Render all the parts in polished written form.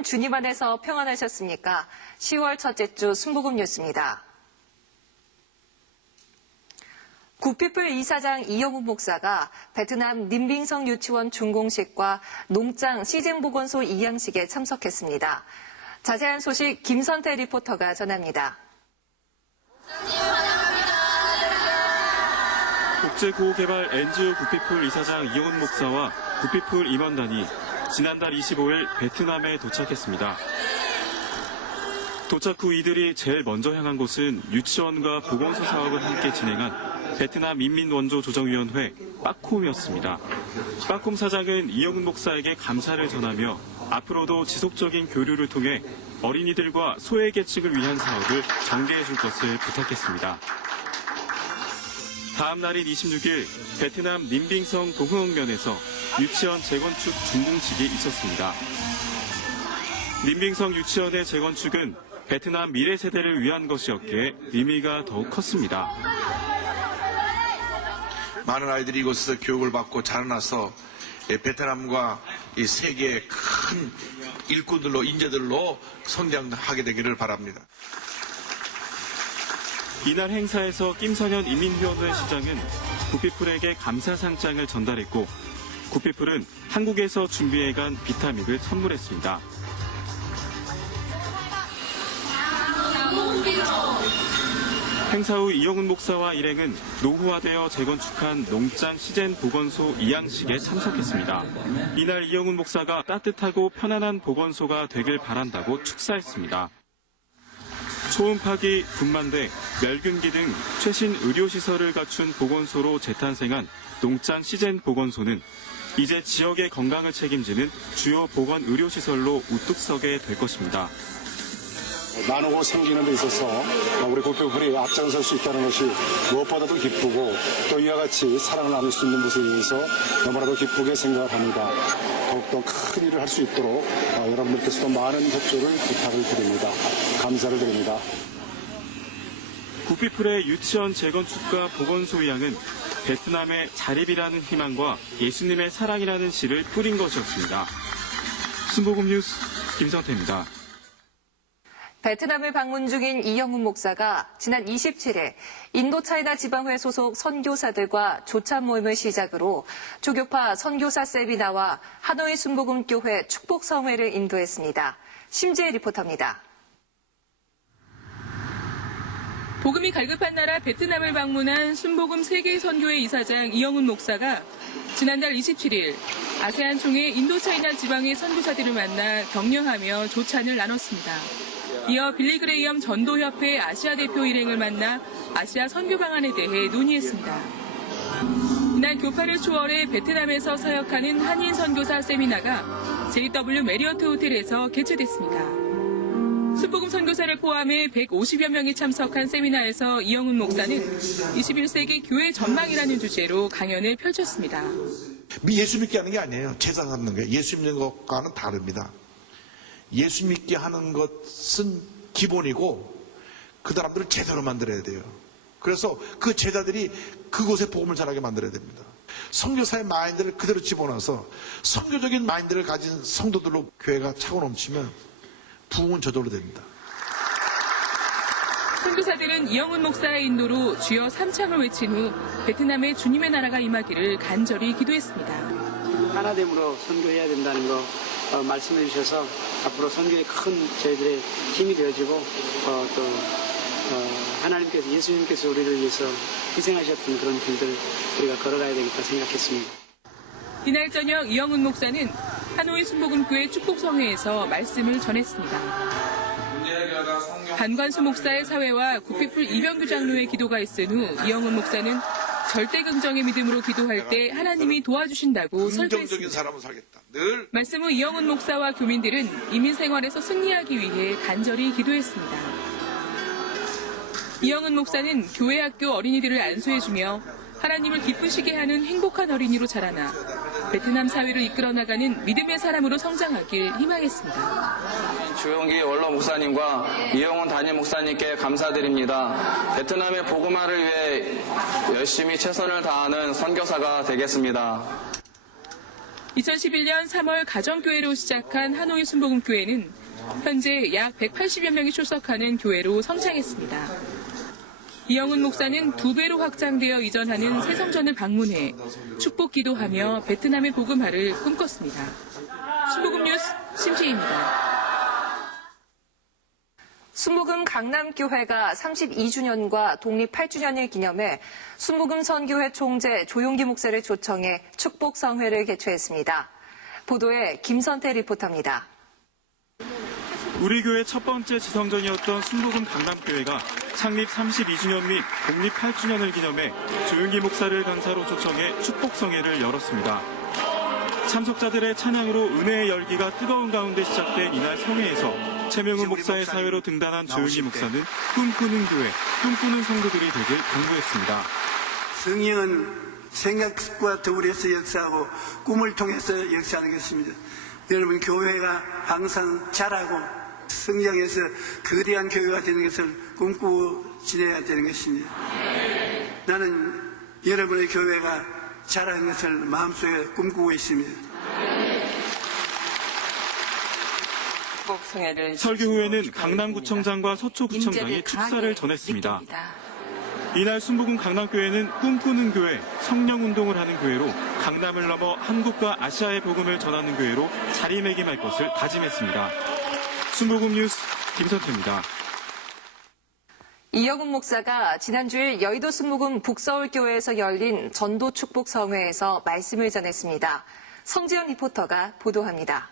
여러분 주님 안에서 평안하셨습니까? 10월 첫째 주 순복음 뉴스입니다. 굿피플 이사장 이영훈 목사가 베트남 님빙성 유치원 준공식과 농장 시즌보건소 이양식에 참석했습니다. 자세한 소식 김선태 리포터가 전합니다. 국제구호개발 NGO 굿피플 이사장 이영훈 목사와 굿피플 임원단이 지난달 25일 베트남에 도착했습니다. 도착 후 이들이 제일 먼저 향한 곳은 유치원과 보건소 사업을 함께 진행한 베트남 민민원조조정위원회 빠콤이었습니다. 빠콤 사장은 이영훈 목사에게 감사를 전하며 앞으로도 지속적인 교류를 통해 어린이들과 소외계층을 위한 사업을 전개해 줄 것을 부탁했습니다. 다음 날인 26일 베트남 님빙성 동흥면에서 유치원 재건축 준공식이 있었습니다. 님빙성 유치원의 재건축은 베트남 미래 세대를 위한 것이었기에 의미가 더욱 컸습니다. 많은 아이들이 이곳에서 교육을 받고 자라나서 베트남과 이 세계의 큰 일꾼들로, 인재들로 성장하게 되기를 바랍니다. 이날 행사에서 김선현 인민위원회 시장은 굿피플에게 감사상장을 전달했고 굿피플은 한국에서 준비해간 비타민을 선물했습니다. 행사 후 이영훈 목사와 일행은 노후화되어 재건축한 농장 시젠 보건소 이양식에 참석했습니다. 이날 이영훈 목사가 따뜻하고 편안한 보건소가 되길 바란다고 축사했습니다. 초음파기, 분만대, 멸균기 등 최신 의료시설을 갖춘 보건소로 재탄생한 농장 시젠 보건소는 이제 지역의 건강을 책임지는 주요 보건 의료시설로 우뚝 서게 될 것입니다. 나누고 섬기는 데 있어서 우리 굿피플이 앞장설 수 있다는 것이 무엇보다도 기쁘고 또 이와 같이 사랑을 나눌 수 있는 것에 대해서 너무나도 기쁘게 생각을 합니다. 더욱더 큰 일을 할 수 있도록 여러분들께서도 많은 협조를 부탁을 드립니다. 감사를 드립니다. 굿피플의 유치원 재건축과 보건소 이양은 베트남의 자립이라는 희망과 예수님의 사랑이라는 씨를 뿌린 것이었습니다. 순복음 뉴스 김성태입니다. 베트남을 방문 중인 이영훈 목사가 지난 27일 인도차이나 지방회 소속 선교사들과 조찬 모임을 시작으로 조교파 선교사 세미나와 하노이 순복음교회 축복성회를 인도했습니다. 심지혜 리포터입니다. 복음이 갈급한 나라 베트남을 방문한 순복음 세계선교회 이사장 이영훈 목사가 지난달 27일 아세안 총회 인도차이나 지방의 선교사들을 만나 격려하며 조찬을 나눴습니다. 이어 빌리그레이엄 전도협회 아시아 대표 일행을 만나 아시아 선교 방안에 대해 논의했습니다. 이날 교파를 초월해 베트남에서 사역하는 한인 선교사 세미나가 JW 메리어트 호텔에서 개최됐습니다. 순복음 선교사를 포함해 150여 명이 참석한 세미나에서 이영훈 목사는 21세기 교회 전망이라는 주제로 강연을 펼쳤습니다. 예수 믿게 하는 게 아니에요. 제사 삼는 거예요. 예수 믿는 것과는 다릅니다. 예수 믿게 하는 것은 기본이고 그 사람들을 제대로 만들어야 돼요. 그래서 그 제자들이 그곳에 복음을 전하게 만들어야 됩니다. 선교사의 마인드를 그대로 집어넣어서 선교적인 마인드를 가진 성도들로 교회가 차고 넘치면 부흥은 저절로 됩니다. 선교사들은 이영훈 목사의 인도로 주여 삼창을 외친 후 베트남의 주님의 나라가 임하기를 간절히 기도했습니다. 하나됨으로 선교해야 된다는 거 말씀해 주셔서 앞으로 선교에 큰 저희들의 힘이 되어지고 또 하나님께서 예수님께서 우리를 위해서 희생하셨던 그런 길들을 우리가 걸어가야 되겠다 생각했습니다. 이날 저녁 이영훈 목사는 하노이 순복음교회 축복성회에서 말씀을 전했습니다. 반관수 목사의 사회와 굿피플 이병규 장로의 기도가 있은 후 이영훈 목사는 절대 긍정의 믿음으로 기도할 때 하나님이 도와주신다고 설교했습니다. 말씀 후 이영훈 목사와 교민들은 이민 생활에서 승리하기 위해 간절히 기도했습니다. 이영훈 목사는 교회 학교 어린이들을 안수해주며 하나님을 기쁘시게 하는 행복한 어린이로 자라나 베트남 사회를 이끌어 나가는 믿음의 사람으로 성장하길 희망했습니다. 조용기 원로 목사님과 이영훈 담임 목사님께 감사드립니다. 베트남의 복음화를 위해 열심히 최선을 다하는 선교사가 되겠습니다. 2011년 3월 가정교회로 시작한 하노이 순복음교회는 현재 약 180여 명이 출석하는 교회로 성장했습니다. 이영훈 목사는 2배로 확장되어 이전하는 새 성전을 방문해 축복 기도하며 베트남의 복음화를 꿈꿨습니다. 순복음 뉴스 심지희입니다. 순복음 강남교회가 32주년과 독립 8주년을 기념해 순복음 선교회 총재 조용기 목사를 초청해 축복성회를 개최했습니다. 보도에 김선태 리포터입니다. 우리 교회 첫 번째 지성전이었던 순복음 강남교회가 창립 32주년 및 독립 8주년을 기념해 조용기 목사를 강사로 초청해 축복성회를 열었습니다. 참석자들의 찬양으로 은혜의 열기가 뜨거운 가운데 시작된 이날 성회에서 최명훈 목사의 사회로 등단한 조용기 목사는 꿈꾸는 교회, 꿈꾸는 성도들이 되길 당부했습니다. 성령은 생각과 더불어서 역사하고 꿈을 통해서 역사하는 것입니다. 여러분, 교회가 항상 자라고 성장해서 거대한 교회가 되는 것을 꿈꾸고 지내야 되는 것입니다. 나는 여러분의 교회가 자라는 것을 마음속에 꿈꾸고 있습니다. 설교 후에는 강남구청장과 서초구청장이 축사를 전했습니다. 이날 순복음 강남교회는 꿈꾸는 교회, 성령운동을 하는 교회로 강남을 넘어 한국과 아시아의 복음을 전하는 교회로 자리매김할 것을 다짐했습니다. 순복음 뉴스 김선태입니다. 이영훈 목사가 지난주일 여의도 순복음 북서울교회에서 열린 전도 축복성회에서 말씀을 전했습니다. 성지연 리포터가 보도합니다.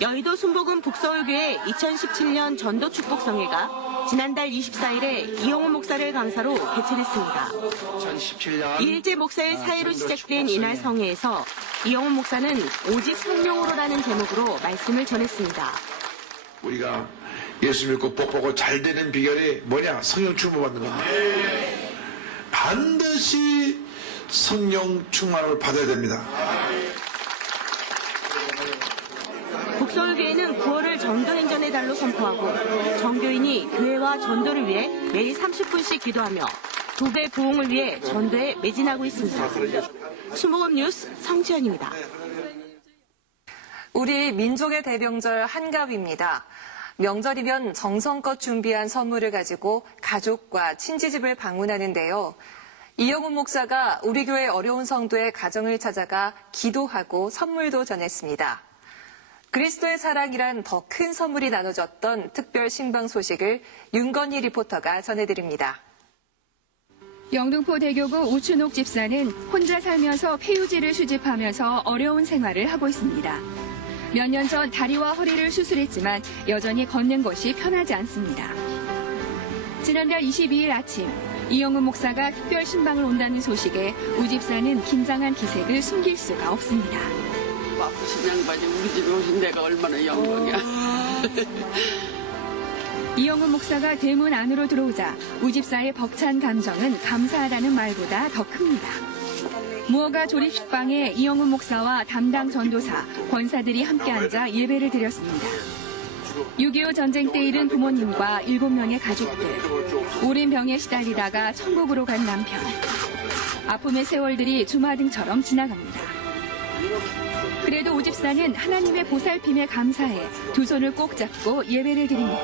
여의도 순복음 북서울교회 2017년 전도 축복성회가 지난달 24일에 이영훈 목사를 강사로 개최됐습니다. 2일째 목사의 사회로 시작된 이날 성회에서 이영훈 목사는 오직 성령으로라는 제목으로 말씀을 전했습니다. 우리가 예수 믿고 복 보고 잘 되는 비결이 뭐냐? 성령 충만 받는 겁니다. 반드시 성령 충만을 받아야 됩니다. 북서울교회는 9월을 전도행전의 달로 선포하고 정교인이 교회와 전도를 위해 매일 30분씩 기도하며 2배 부흥을 위해 전도에 매진하고 있습니다. 순복음 뉴스 성지연입니다. 우리 민족의 대명절 한가위입니다. 명절이면 정성껏 준비한 선물을 가지고 가족과 친지집을 방문하는데요. 이영훈 목사가 우리 교회 어려운 성도의 가정을 찾아가 기도하고 선물도 전했습니다. 그리스도의 사랑이란 더 큰 선물이 나눠졌던 특별 신방 소식을 윤건희 리포터가 전해드립니다. 영등포 대교구 우춘옥 집사는 혼자 살면서 폐유지를 수집하면서 어려운 생활을 하고 있습니다. 몇 년 전 다리와 허리를 수술했지만 여전히 걷는 것이 편하지 않습니다. 지난달 22일 아침 이영훈 목사가 특별 신방을 온다는 소식에 우 집사는 긴장한 기색을 숨길 수가 없습니다. 아프신 양반이 우리 집에 오신 데가 얼마나 영광이야. 이영훈 목사가 대문 안으로 들어오자 우 집사의 벅찬 감정은 감사하다는 말보다 더 큽니다. 무허가 조립식방에 이영훈 목사와 담당 전도사, 권사들이 함께 앉아 예배를 드렸습니다. 6.25 전쟁 때 잃은 부모님과 7명의 가족들, 오랜 병에 시달리다가 천국으로 간 남편, 아픔의 세월들이 주마등처럼 지나갑니다. 그래도 우 집사는 하나님의 보살핌에 감사해 두 손을 꼭 잡고 예배를 드립니다.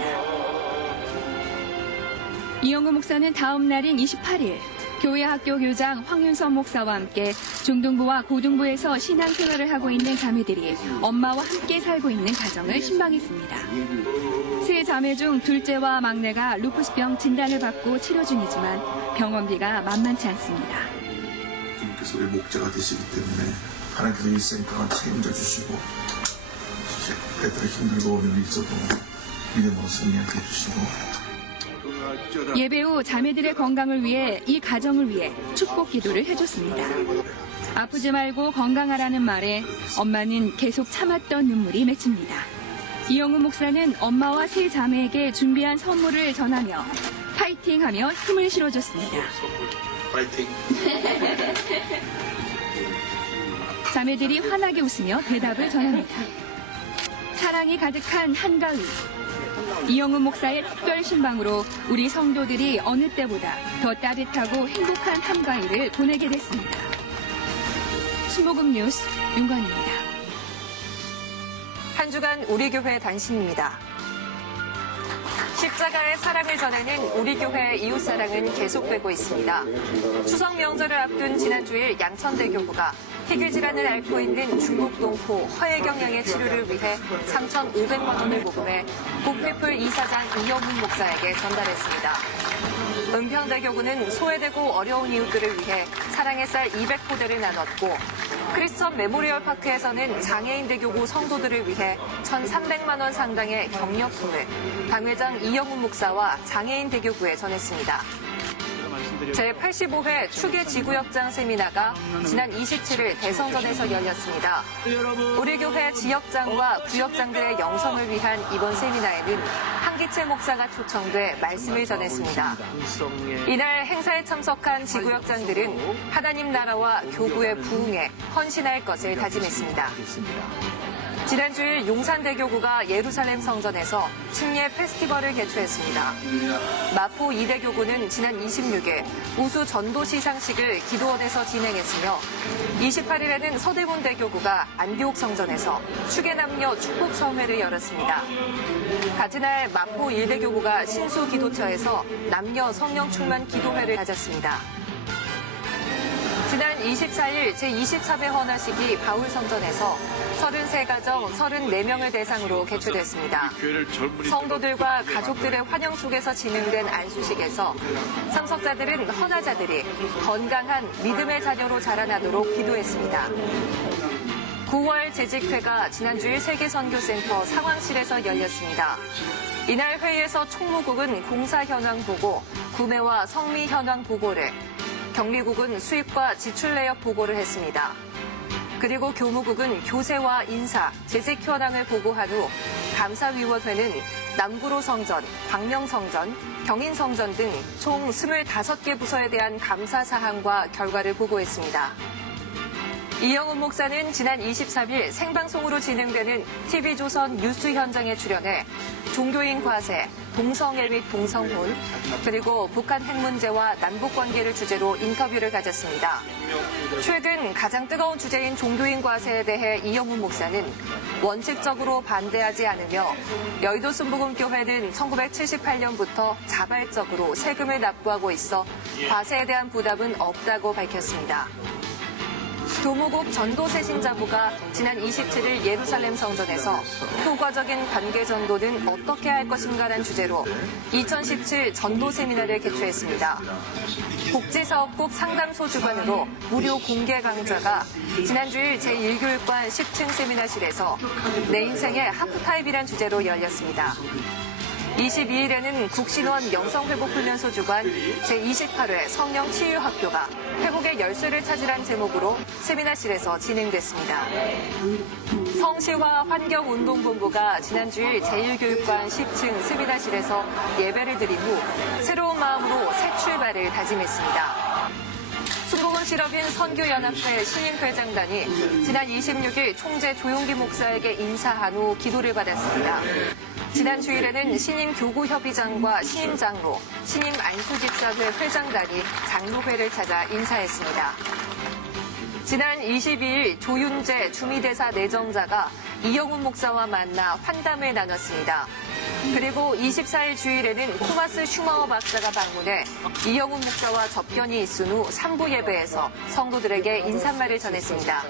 이영훈 목사는 다음 날인 28일 교회 학교 교장 황윤선 목사와 함께 중등부와 고등부에서 신앙생활을 하고 있는 자매들이 엄마와 함께 살고 있는 가정을 신방했습니다. 세 자매 중 둘째와 막내가 루푸스병 진단을 받고 치료 중이지만 병원비가 만만치 않습니다. 주님께서 우리 목자가 되시기 때문에 하나님께서 일생 동안 책임져 주시고 애들이 힘들고 어려움이 있어도 믿음으로 승리하게 해주시고 예배 후 자매들의 건강을 위해 이 가정을 위해 축복 기도를 해줬습니다. 아프지 말고 건강하라는 말에 엄마는 계속 참았던 눈물이 맺힙니다. 이영훈 목사는 엄마와 세 자매에게 준비한 선물을 전하며 파이팅하며 힘을 실어줬습니다. 파이팅. 자매들이 환하게 웃으며 대답을 전합니다. 사랑이 가득한 한가위. 이영훈 목사의 특별 신방으로 우리 성도들이 어느 때보다 더 따뜻하고 행복한 한가위를 보내게 됐습니다. 순복음 뉴스 윤건입니다. 한 주간 우리 교회 단신입니다. 십자가의 사랑을 전하는 우리 교회 이웃사랑은 계속되고 있습니다. 추석 명절을 앞둔 지난 주일 양천대교구가 희귀 질환을 앓고 있는 중국 동포 허혜경 양의 치료를 위해 3,500만 원을 모금해 국피플 이사장 이영훈 목사에게 전달했습니다. 은평대교구는 소외되고 어려운 이웃들을 위해 사랑의 쌀 200포대를 나눴고 크리스천 메모리얼 파크에서는 장애인대교구 성도들을 위해 1,300만 원 상당의 경력금을 당회장 이영훈 목사와 장애인대교구에 전했습니다. 제85회 추계 지구역장 세미나가 지난 27일 대성전에서 열렸습니다. 우리 교회 지역장과 구역장들의 영성을 위한 이번 세미나에는 한기채 목사가 초청돼 말씀을 전했습니다. 이날 행사에 참석한 지구역장들은 하나님 나라와 교구의 부흥에 헌신할 것을 다짐했습니다. 지난 주일 용산대교구가 예루살렘 성전에서 침례 페스티벌을 개최했습니다. 마포 2대교구는 지난 26일 우수 전도 시상식을 기도원에서 진행했으며 28일에는 서대문대교구가 안디옥 성전에서 추계남녀 축복성회를 열었습니다. 같은 날 마포 1대교구가 신수기도처에서 남녀 성령 충만 기도회를 가졌습니다. 지난 24일 제24회 헌화식이 바울성전에서 33가정 34명을 대상으로 개최됐습니다. 성도들과 가족들의 환영 속에서 진행된 안수식에서 참석자들은 헌화자들이 건강한 믿음의 자녀로 자라나도록 기도했습니다. 9월 재직회가 지난주일 세계선교센터 상황실에서 열렸습니다. 이날 회의에서 총무국은 공사 현황 보고, 구매와 성미 현황 보고를, 경리국은 수입과 지출 내역 보고를 했습니다. 그리고 교무국은 교세와 인사, 재직 현황을 보고한 후 감사위원회는 남구로 성전, 광명성전, 경인성전 등 총 25개 부서에 대한 감사 사항과 결과를 보고했습니다. 이영훈 목사는 지난 23일 생방송으로 진행되는 TV조선 뉴스 현장에 출연해 종교인 과세, 동성애 및 동성혼, 그리고 북한 핵 문제와 남북 관계를 주제로 인터뷰를 가졌습니다. 최근 가장 뜨거운 주제인 종교인 과세에 대해 이영훈 목사는 원칙적으로 반대하지 않으며 여의도 순복음교회는 1978년부터 자발적으로 세금을 납부하고 있어 과세에 대한 부담은 없다고 밝혔습니다. 교무국 전도새신자부가 지난 27일 예루살렘 성전에서 효과적인 관계 전도는 어떻게 할 것인가라는 주제로 2017 전도 세미나를 개최했습니다. 복지사업국 상담소 주관으로 무료 공개 강좌가 지난주일 제1교육관 10층 세미나실에서 내 인생의 하프타입이란 주제로 열렸습니다. 22일에는 국신원 영성회복훈련소 주관 제28회 성령치유학교가 회복의 열쇠를 찾으란 제목으로 세미나실에서 진행됐습니다. 성시화 환경운동본부가 지난주일 제1교육관 10층 세미나실에서 예배를 드린 후 새로운 마음으로 새 출발을 다짐했습니다. 순복음 실업인 선교연합회 신임회장단이 지난 26일 총재 조용기 목사에게 인사한 후 기도를 받았습니다. 지난 주일에는 신임 교구협의장과 신임 장로, 신임 안수집사회 회장단이 장로회를 찾아 인사했습니다. 지난 22일 조윤재 주미대사 내정자가 이영훈 목사와 만나 환담을 나눴습니다. 그리고 24일 주일에는 토마스 슈마워 박사가 방문해 이영훈 목사와 접견이 있은 후 3부 예배에서 성도들에게 인사말을 전했습니다.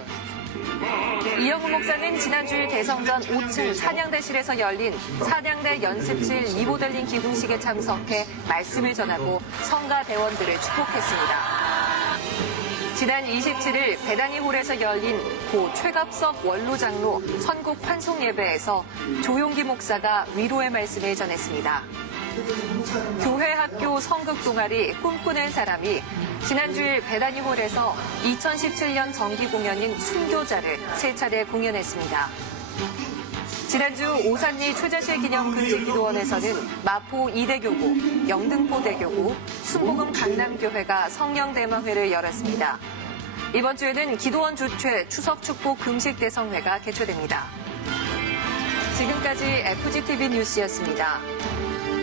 이영훈 목사는 지난주일 대성전 5층 찬양대실에서 열린 찬양대 연습실 리모델링 기공식에 참석해 말씀을 전하고 성가 대원들을 축복했습니다. 지난 27일 배단위홀에서 열린 고 최갑석 원로장로 선국 환송 예배에서 조용기 목사가 위로의 말씀을 전했습니다. 교회 학교 성극 동아리 꿈꾸는 사람이 지난주일 배단위홀에서 2017년 정기 공연인 순교자를 3차례 공연했습니다. 지난주 오산리 최자실 기념 금식기도원에서는 마포 2대교구, 영등포대교구, 순복음 강남교회가 성령대마회를 열었습니다. 이번 주에는 기도원 주최 추석축복 금식대성회가 개최됩니다. 지금까지 FGTV 뉴스였습니다.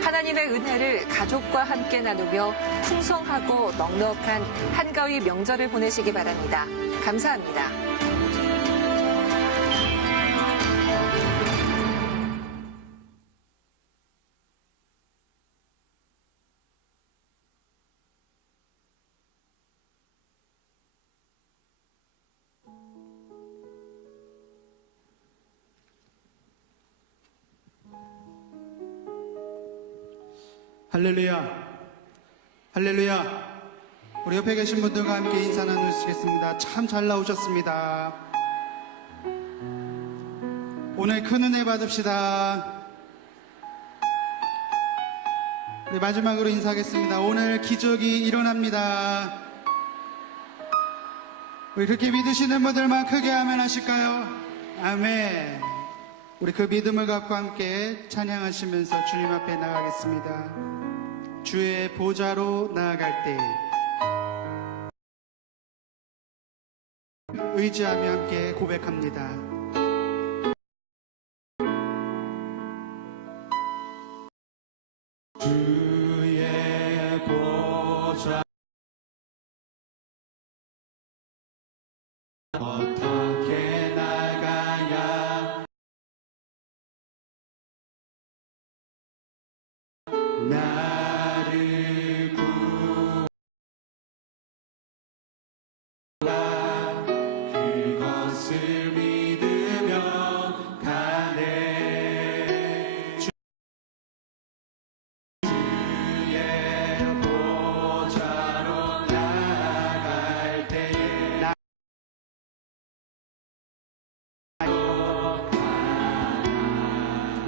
하나님의 은혜를 가족과 함께 나누며 풍성하고 넉넉한 한가위 명절을 보내시기 바랍니다. 감사합니다. 할렐루야, 할렐루야. 우리 옆에 계신 분들과 함께 인사 나누시겠습니다. 참 잘 나오셨습니다. 오늘 큰 은혜 받읍시다. 우리 마지막으로 인사하겠습니다. 오늘 기적이 일어납니다. 우리 그렇게 믿으시는 분들만 크게 아멘 하실까요? 아멘. 우리 그 믿음을 갖고 함께 찬양하시면서 주님 앞에 나가겠습니다. 주의 보좌로 나아갈 때 의지하며 함께 고백합니다. 주의 보좌 어떻게 나가야 나를 구하라 그것을 믿으며 가네 주의 보좌로 나갈 때에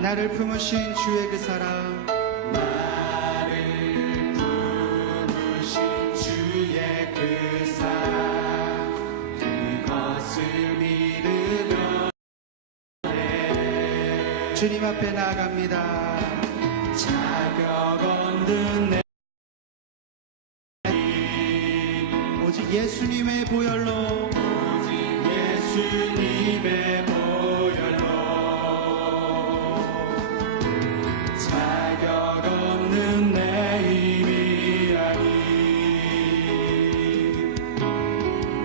나를 품으신 주의 그 사랑 나를 품으신 주의 그 사랑 그것을 믿으며 주님 앞에 나아갑니다. 자격 없는 내 오직 예수님의 보혈로 오직 예수님의 보혈로 자격 없는 내 힘이 아닌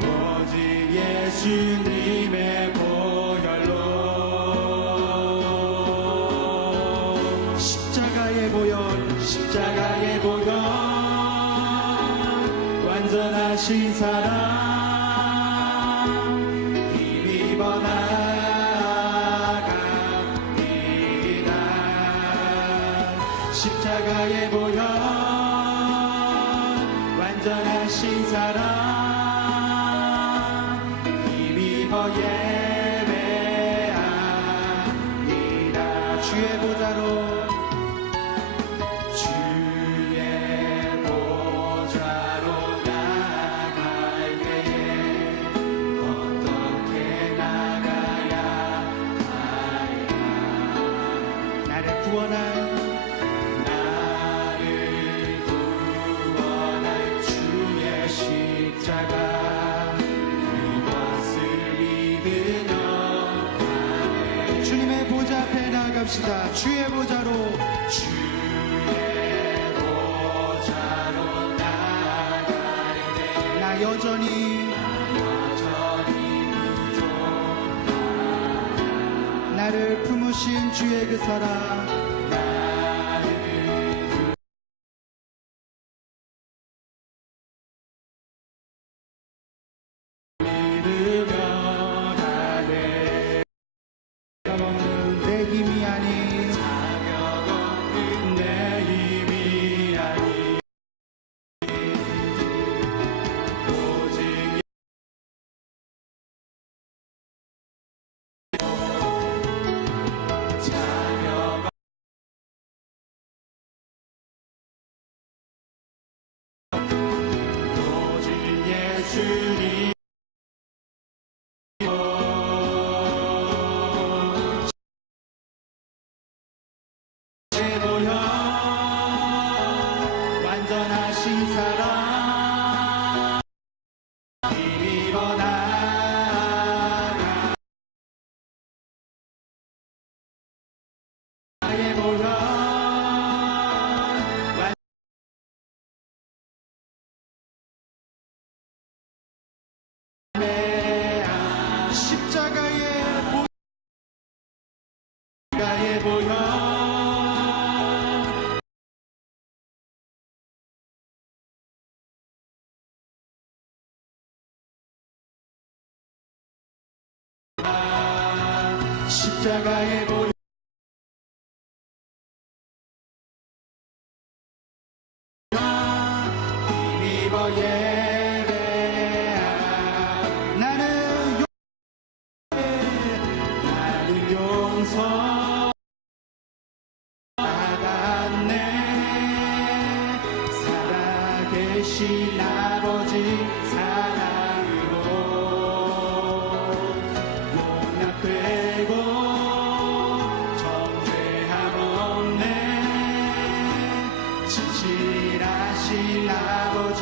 오직 예수님의 보혈로 십자가의 보혈 십자가의 보혈 완전하신 사랑 힘입어 나아갑니다. 십자가의 보혈 완전하신 사랑 힘입어 예배합니다. 주의 보좌로 나갈 때에 어떻게 나가야 할까 나를 구원할 주의 십자가 그것을 믿으며 가네 주님의 보좌 앞에 나아갑시다. 주의 보좌로 나 여전히 나를 품으신 주의 그 사랑 계신 아버지 사랑으로 용납되고 정죄함 없네 진실하신 아버지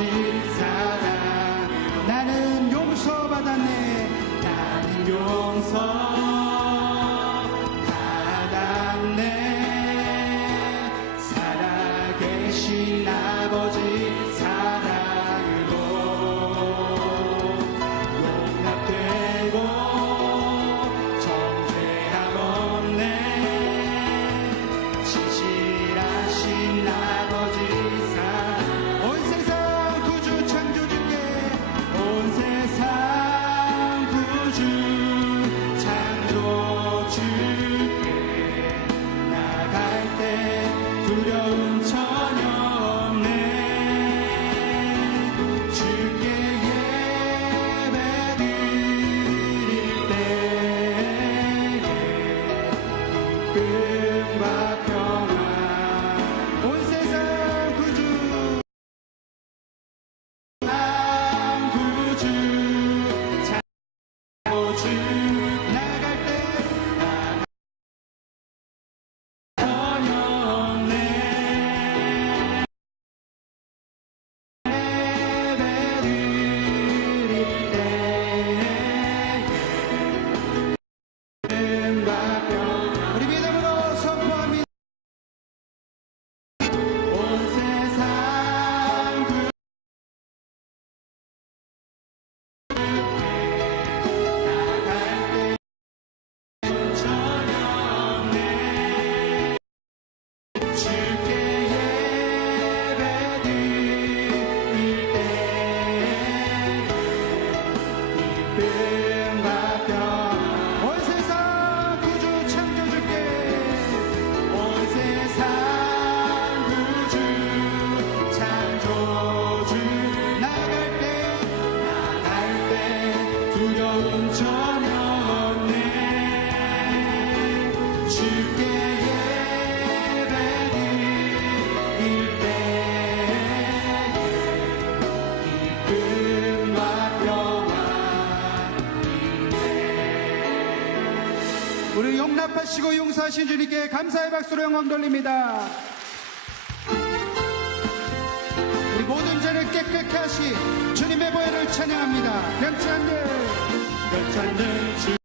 사랑으로 나는 용서받았네 나는 용서받았네 살아계신 아버지 사랑으로 용납되고 정죄함 없네 진실하신 아버지 온 세상 구주 창조주께 온 세상 구주 창조주께 나갈 때 두려움 전혀 없네 주께 예배 드릴 때에 기쁨과 평안 온 세상 구주 구주 창조주 나갈 때 전혀 없네 예배 드릴 때에 기쁨과 평안 우리 믿음으로 선포합니다 온 세상 구주 나갈 때 전혀 없네 주께 예배 드릴 때에 기쁨과 평안 온 세상 구주 창조주께 온 세상 구주 창조주 나갈 때 두려움 전혀 없네 주께 예배 드릴 때에 기쁨과 평안이네 우리 용납하시고 용서하신 주님께 감사의 박수로 영광 돌립니다 우리 모든 죄를 깨끗게 하시 주님의 보혈을 찬양합니다 병찬들 주